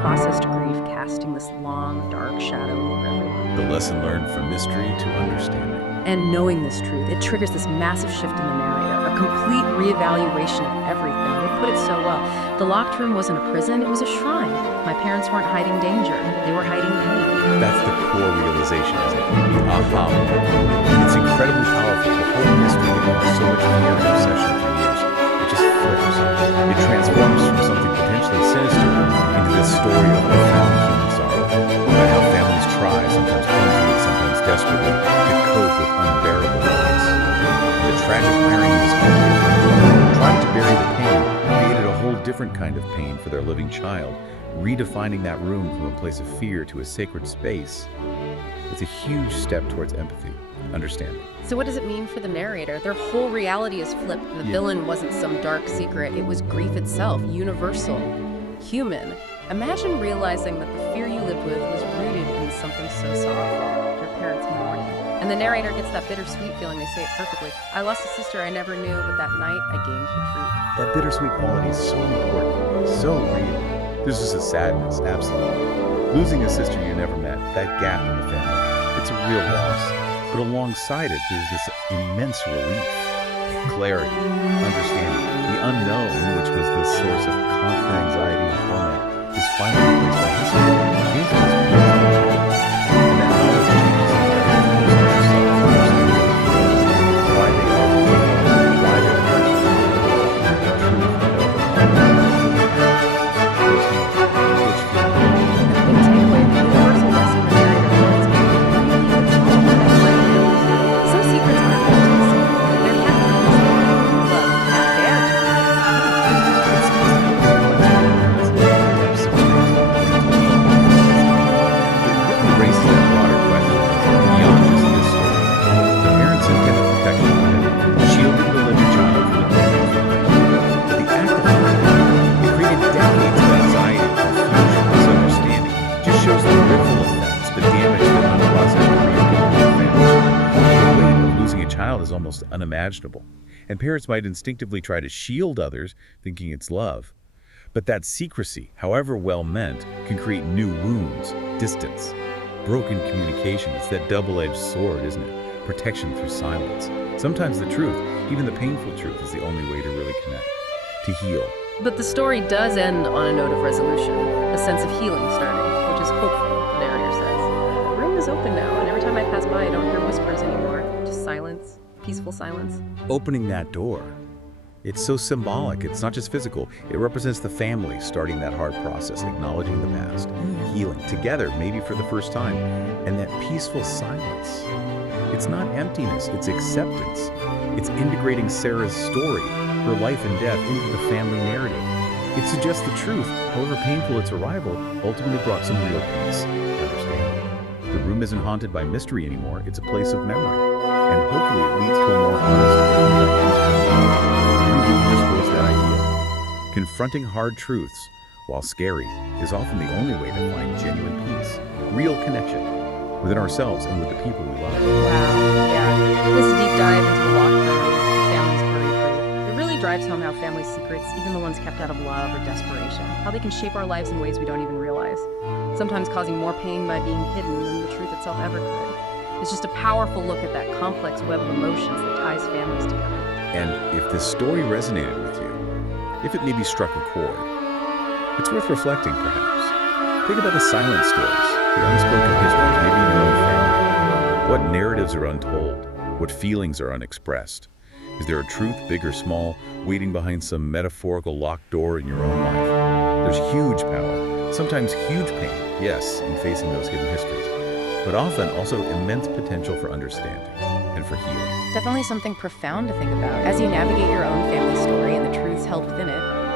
Processed grief casting this long, dark shadow over everyone. The lesson learned from mystery to understanding. And knowing this truth, it triggers this massive shift in the narrator, a complete reevaluation of everything. They put it so well. The locked room wasn't a prison, it was a shrine. My parents weren't hiding danger, they were hiding pain. That's the core realization, isn't it? The aha moment. It's incredibly powerful. The whole mystery that caused so much fear and obsession for years, it just flips. It transforms from something potentially sinister into this story of profound human sorrow, about how families try, sometimes clumsily, sometimes desperately, to cope with unbearable loss. The tragic irony is trying to bury the pain created a whole different kind of pain for their living child, redefining that room from a place of fear to a sacred space. It's a huge step towards empathy, understanding. So what does it mean for the narrator? Their whole reality is flipped. The villain wasn't some dark secret, it was grief itself, universal, human. Imagine realizing that the fear you lived with was rooted in something so sorrowful, your parents mourning. And the narrator gets that bittersweet feeling, they say it perfectly. I lost a sister I never knew, but that night I gained the truth. That bittersweet quality is so important, so real. There's just a sadness, absolutely. Losing a sister you never met, that gap in the family, it's a real loss. But alongside it, there's this immense relief, clarity, understanding. The unknown, which was the source of constant anxiety and torment, is finally replaced by history. Painful is replaced. And that knowledge changes the narrative from self-understanding. Why they are, why they're precious, the truth and The big takeaway, the universal lesson the narrator learns is some secrets aren't meant to be seen. They're kept in love, It raises that broader question beyond just this story. The parents intended protection for him, shielding the living child from the darkness. But the act of hurting, it created decades of anxiety, confusion, misunderstanding. It just shows the ripple effects, the damage that unprocessed grief can do to families. The weight of losing a child is almost unimaginable, and parents might instinctively try to shield others, thinking it's love. But that secrecy, however well meant, can create new wounds, distance, broken communication. It's that double-edged sword, isn't it? Protection through silence. Sometimes the truth, even the painful truth, is the only way to really connect, to heal. But the story does end on a note of resolution, a sense of healing starting, which is hopeful, the narrator says. The room is open now, and every time I pass by, I don't hear whispers anymore, just silence, peaceful silence. Opening that door. It's so symbolic. It's not just physical. It represents the family starting that hard process, acknowledging the past, healing together, maybe for the first time, and that peaceful silence. It's not emptiness, it's acceptance. It's integrating Sarah's story, her life and death, into the family narrative. It suggests the truth, however painful its arrival, ultimately brought some real peace, understanding. The room isn't haunted by mystery anymore, it's a place of memory. And hopefully it leads to a more honest understanding. That idea. Confronting hard truths, while scary, is often the only way to find genuine peace, real connection, within ourselves and with the people we love. Wow, yeah. This deep dive into the locked room, families buried grief, it really drives home how family secrets, even the ones kept out of love or desperation, how they can shape our lives in ways we don't even realize, sometimes causing more pain by being hidden than the truth itself ever could. It's just a powerful look at that complex web of emotions that ties families together. And if this story resonated with you, if it maybe struck a chord, it's worth reflecting, perhaps. Think about the silent stories, the unspoken histories, maybe in your own family. What narratives are untold? What feelings are unexpressed? Is there a truth, big or small, waiting behind some metaphorical locked door in your own life? There's huge power, sometimes huge pain, yes, in facing those hidden histories, but often also immense potential for understanding and for healing. Definitely something profound to think about. As you navigate your own family story and the truths held within it,